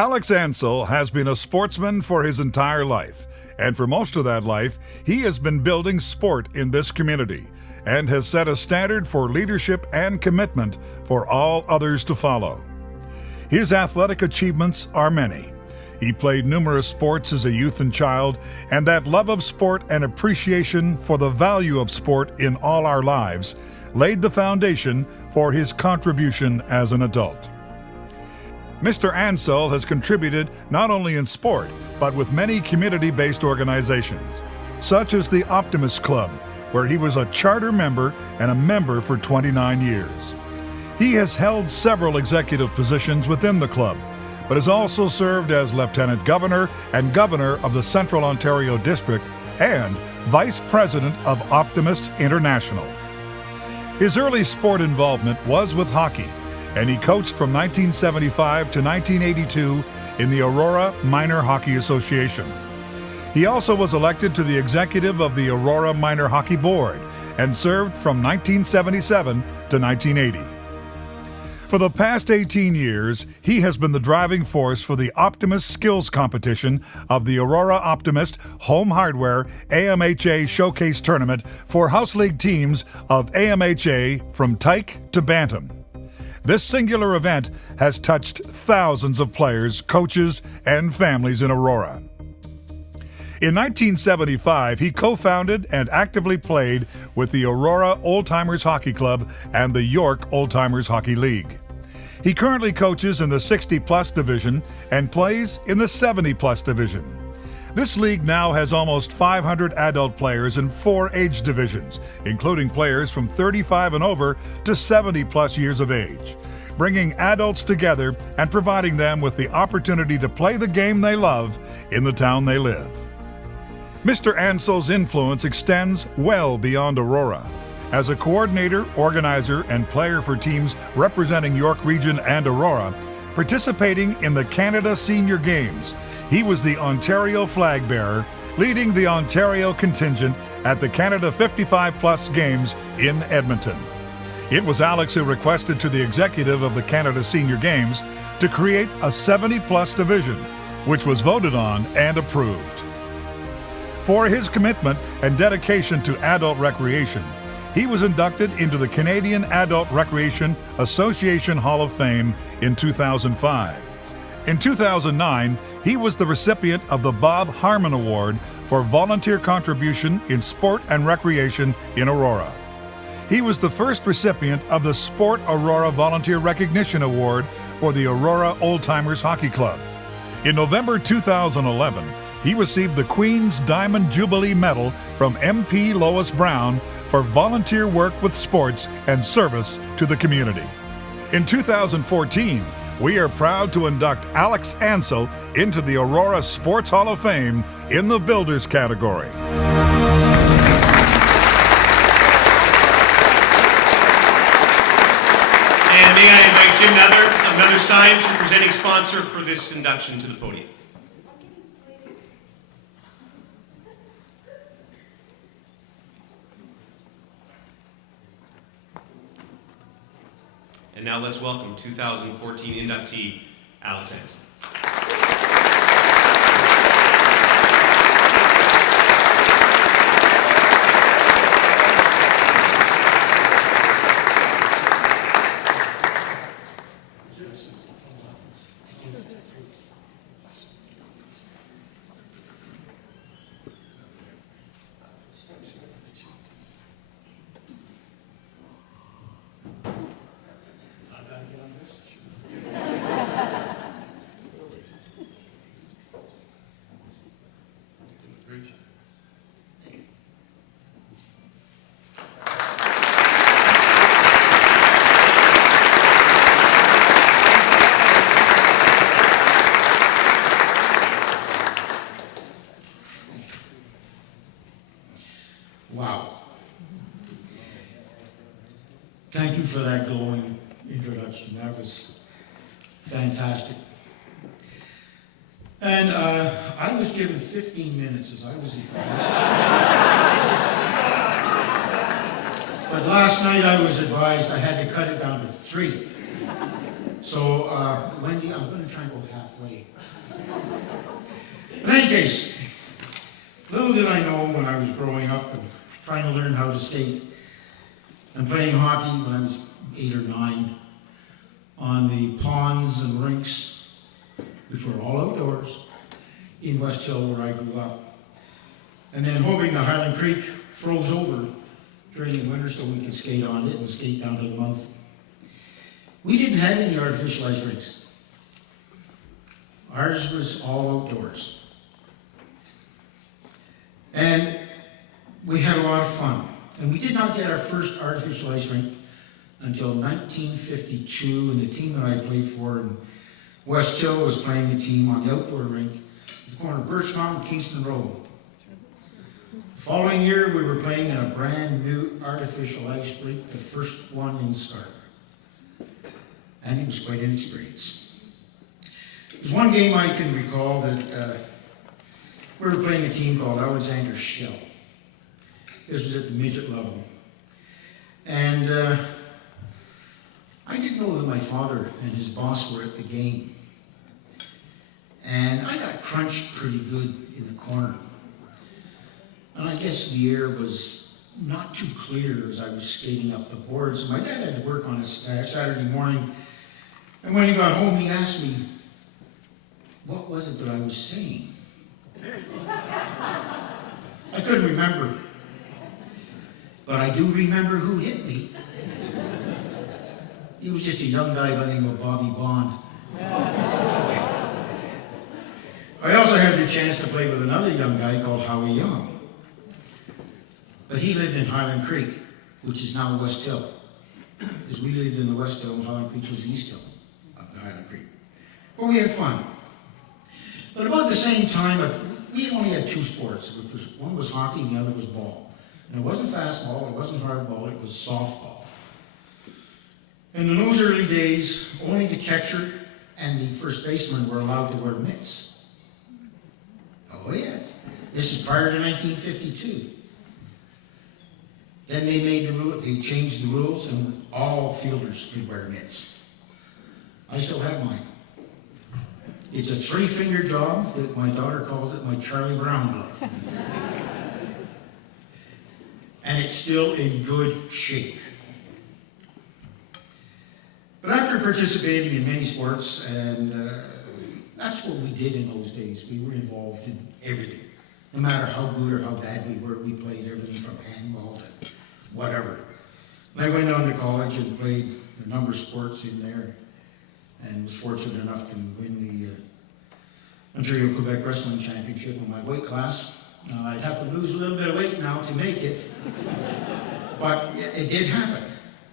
Alex Ansell has been a sportsman for his entire life, and for most of that life, he has been building sport in this community and has set a standard for leadership and commitment for all others to follow. His athletic achievements are many. He played numerous sports as a youth and child, and that love of sport and appreciation for the value of sport in all our lives laid the foundation for his contribution as an adult. Mr. Ansell has contributed not only in sport, but with many community-based organizations, such as the Optimist Club, where he was a charter member and a member for 29 years. He has held several executive positions within the club, but has also served as Lieutenant Governor and Governor of the Central Ontario District and Vice President of Optimist International. His early sport involvement was with hockey, and he coached from 1975 to 1982 in the Aurora Minor Hockey Association. He also was elected to the executive of the Aurora Minor Hockey Board and served from 1977 to 1980. For the past 18 years, he has been the driving force for the Optimist Skills Competition of the Aurora Optimist Home Hardware AMHA Showcase Tournament for House League teams of AMHA from Tyke to Bantam. This singular event has touched thousands of players, coaches, and families in Aurora. In 1975, he co-founded and actively played with the Aurora Old Timers Hockey Club and the York Old Timers Hockey League. He currently coaches in the 60-plus division and plays in the 70-plus division. This league now has almost 500 adult players in 4 age divisions, including players from 35 and over to 70-plus years of age, bringing adults together and providing them with the opportunity to play the game they love in the town they live. Mr. Ansell's influence extends well beyond Aurora. As a coordinator, organizer, and player for teams representing York Region and Aurora, participating in the Canada Senior Games, he was the Ontario flag bearer, leading the Ontario contingent at the Canada 55-plus Games in Edmonton. It was Alex who requested to the executive of the Canada Senior Games to create a 70-plus division, which was voted on and approved. For his commitment and dedication to adult recreation, he was inducted into the Canadian Adult Recreation Association Hall of Fame in 2005. In 2009, he was the recipient of the Bob Harmon Award for volunteer contribution in sport and recreation in Aurora. He was the first recipient of the Sport Aurora Volunteer Recognition Award for the Aurora Old Timers Hockey Club. In November 2011, he received the Queen's Diamond Jubilee Medal from MP Lois Brown for volunteer work with sports and service to the community. In 2014, we are proud to induct Alex Ansell into the Aurora Sports Hall of Fame in the Builders category. And may I invite Jim Nether of Nether Signs, presenting sponsor for this induction, to the podium. And now let's welcome 2014 inductee, Alex Ansell. Wow. Thank you for that glowing introduction. That was fantastic. And I was given 15 minutes as I was advised. But last night I was advised I had to cut it down to 3. So, Wendy, I'm going to try and go halfway. In any case, little did I know when I was growing up and trying to learn how to skate and playing hockey when I was 8 or 9 on the ponds and rinks, which were all outdoors in West Hill where I grew up. And then hoping the Highland Creek froze over during the winter so we could skate on it and skate down to the mouth. We didn't have any artificial ice rinks. Ours was all outdoors. And we had a lot of fun. And we did not get our first artificial ice rink until 1952, and the team that I played for in West Hill was playing the team on the outdoor rink at the corner of Birchmount and Kingston Road. The following year, we were playing in a brand new artificial ice rink, the first one in Scarborough. And it was quite an experience. There's one game I can recall that we were playing a team called Alexander Shell. This was at the midget level. And I didn't know that my father and his boss were at the game. And I got crunched pretty good in the corner. And I guess the air was not too clear as I was skating up the boards. My dad had to work on a Saturday morning. And when he got home, he asked me, what was it that I was saying? I couldn't remember. But I do remember who hit me. He was just a young guy by the name of Bobby Bond. I also had the chance to play with another young guy called Howie Young. But he lived in Highland Creek, which is now West Hill. Because we lived in the West Hill, and Highland Creek was the East Hill of the Highland Creek. But we had fun. But about the same time, we only had 2 sports. One was hockey and the other was ball. And it wasn't fastball, it wasn't hardball, it was softball. And in those early days, only the catcher and the first baseman were allowed to wear mitts. Oh yes. This is prior to 1952. Then they changed the rules and all fielders could wear mitts. I still have mine. It's a 3-finger job that my daughter calls it my Charlie Brown glove. And it's still in good shape. But after participating in many sports, and that's what we did in those days. We were involved in everything. No matter how good or how bad we were, we played everything from handball to whatever. And I went on to college and played a number of sports in there, and was fortunate enough to win the Ontario-Quebec Wrestling Championship in my weight class. I'd have to lose a little bit of weight now to make it, but it did happen.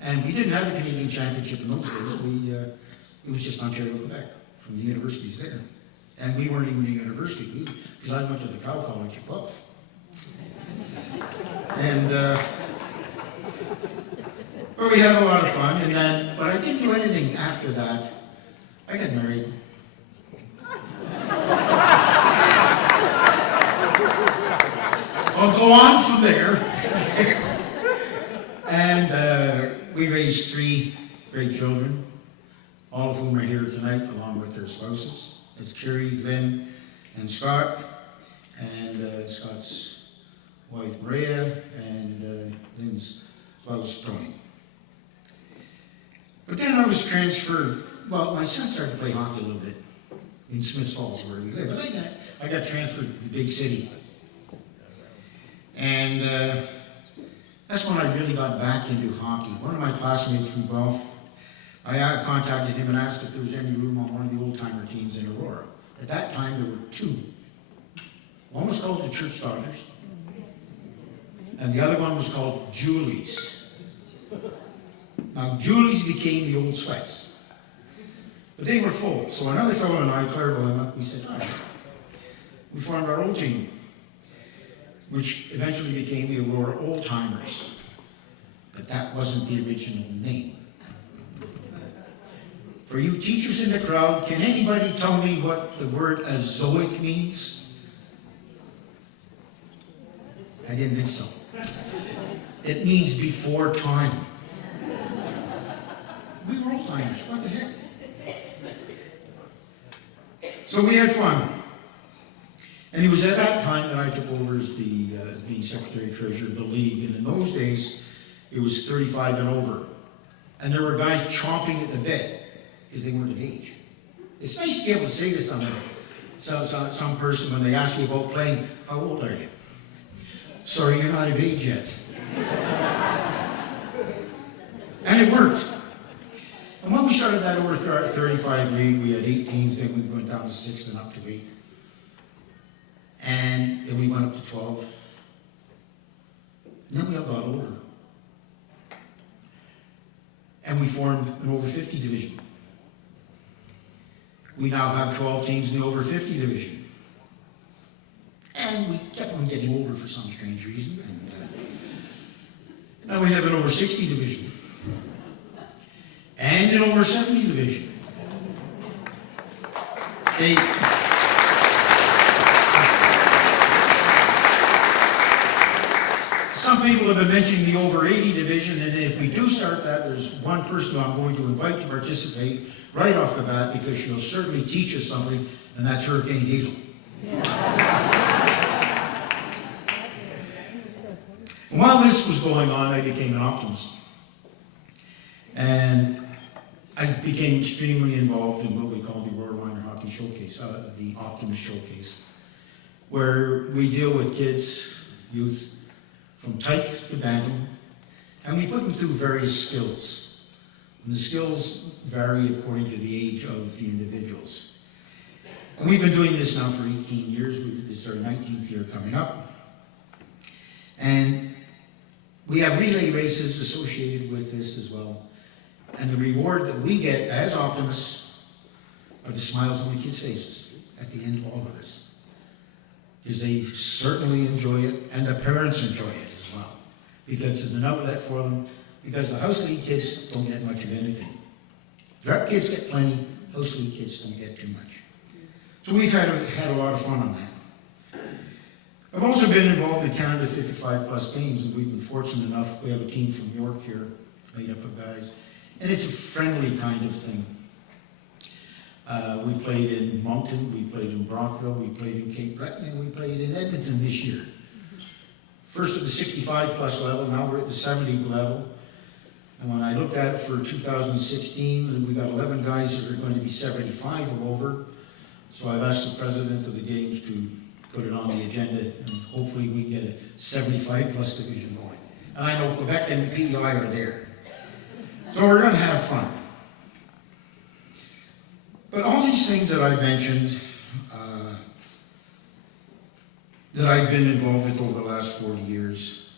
And we didn't have a Canadian Championship in those days. It was just Ontario-Quebec from the universities there. And we weren't even a university, because I went to the Cow College at Guelph. And but we had a lot of fun, but I didn't do anything after that. I got married. I'll go on from there. And we raised 3 great children, all of whom are here tonight, along with their spouses. It's Carrie, Lynn, and Scott, and Scott's wife Maria, and Lynn's spouse Tony. But then I was transferred. Well, my son started to play hockey a little bit in Smiths Falls, where we live. But I got transferred to the big city. And that's when I really got back into hockey. One of my classmates from Guelph, I contacted him and asked if there was any room on one of the old-timer teams in Aurora. At that time, there were 2. One was called the Church Dodgers, and the other one was called Julie's. Now, Julie's became the Old Sweats. But they were full, so another fellow and I, Clairvoyant, we said, all right. We formed our old team, which eventually became the Aurora Old Timers. But that wasn't the original name. For you teachers in the crowd, can anybody tell me what the word azoic means? I didn't think so. It means before time. We were old timers, what the heck? So we had fun. And it was at that time that I took over as being secretary-treasurer of the league. And in those days, it was 35 and over. And there were guys chomping at the bit because they weren't of age. It's nice to be able to say to some person when they ask you about playing, how old are you? Sorry, you're not of age yet. And it worked. And when we started that over 35 league, we had 8 teams, then we went down to 6 and up to 8. And then we went up to 12. And then we all got older. And we formed an over 50 division. We now have 12 teams in the over 50 division. And we kept on getting older for some strange reason. And now we have an over 60 division. And an over 70 division. Some people have been mentioning the over 80 division, and if we do start that, there's one person who I'm going to invite to participate right off the bat because she'll certainly teach us something, and that's Hurricane Diesel. While this was going on, I became an optimist. And I became extremely involved in what we call the Aurora Minor Hockey Showcase, the Optimist Showcase, where we deal with kids, youth, from tyke to bantam, and we put them through various skills. And the skills vary according to the age of the individuals. And we've been doing this now for 18 years. This is our 19th year coming up. And we have relay races associated with this as well. And the reward that we get as optimists are the smiles on the kids' faces at the end of all of this. Because they certainly enjoy it, and the parents enjoy it as well. Because it's an outlet for them, because the house league kids don't get much of anything. Rep kids get plenty, house league kids don't get too much. So we've had a lot of fun on that. I've also been involved in Canada 55 plus games, and we've been fortunate enough, we have a team from York here, made up of guys, and it's a friendly kind of thing. We've played in Moncton, we played in Brockville, we played in Cape Breton, and we played in Edmonton this year. First at the 65 plus level, now we're at the 70 level. And when I looked at it for 2016, we got 11 guys that are going to be 75 or over. So I've asked the president of the games to put it on the agenda, and hopefully we get a 75 plus division going. And I know Quebec and the PEI are there. So we're going to have fun. But all these things that I mentioned, that I've been involved with over the last 40 years,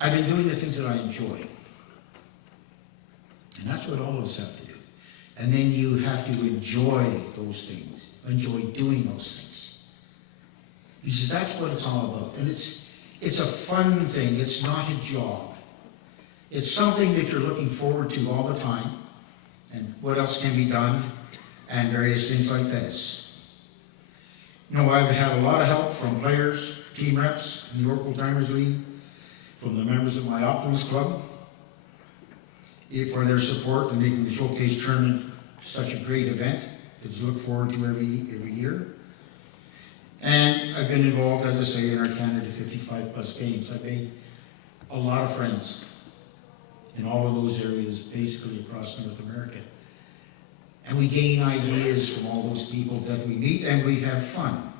I've been doing the things that I enjoy. And that's what all of us have to do. And then you have to enjoy those things, enjoy doing those things. Because that's what it's all about. And it's a fun thing, it's not a job. It's something that you're looking forward to all the time. And what else can be done, and various things like this. You know, I've had a lot of help from players, team reps, in the York Old Timers League, from the members of my Optimist Club, for their support in making the Showcase Tournament such a great event that you look forward to every year. And I've been involved, as I say, in our Canada 55 plus games. I've made a lot of friends in all of those areas, basically across North America. And we gain ideas from all those people that we meet, and we have fun.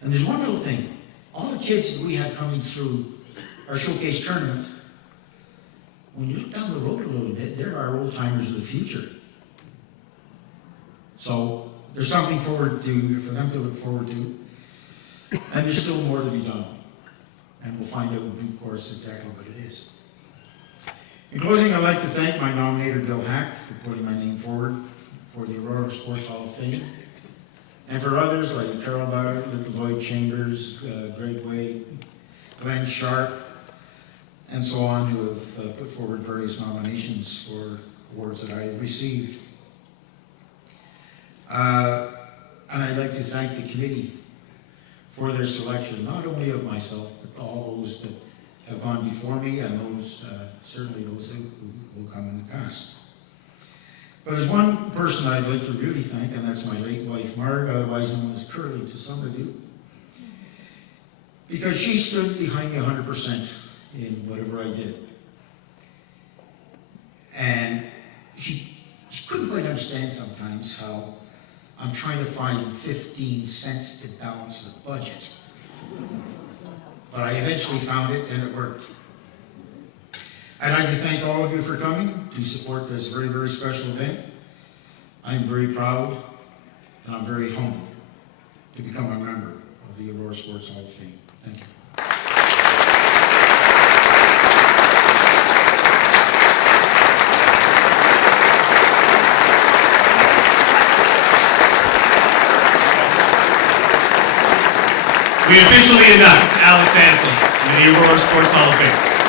And there's one little thing. All the kids that we have coming through our Showcase Tournament, when you look down the road a little bit, they're our old-timers of the future. So there's something for them to look forward to. And there's still more to be done. And we'll find out in due course exactly what it is. In closing, I'd like to thank my nominator, Bill Hack, for putting my name forward for the Aurora Sports Hall of Fame. And for others like Carol Bauer, Lloyd Chambers, Greg Wade, Glenn Sharp, and so on, who have put forward various nominations for awards that I have received. And I'd like to thank the committee for their selection, not only of myself, but all those that have gone before me, and those certainly those who will come in the past. But there's one person I'd like to really thank, and that's my late wife, Marg, otherwise known as Curly to some of you, because she stood behind me 100% in whatever I did. And she couldn't quite understand sometimes how I'm trying to find 15 cents to balance the budget. But I eventually found it, and it worked. I'd like to thank all of you for coming to support this very, very special event. I'm very proud, and I'm very humbled to become a member of the Aurora Sports Hall of Fame. Thank you. We officially induct Alex Ansell into the Aurora Sports Hall of Fame.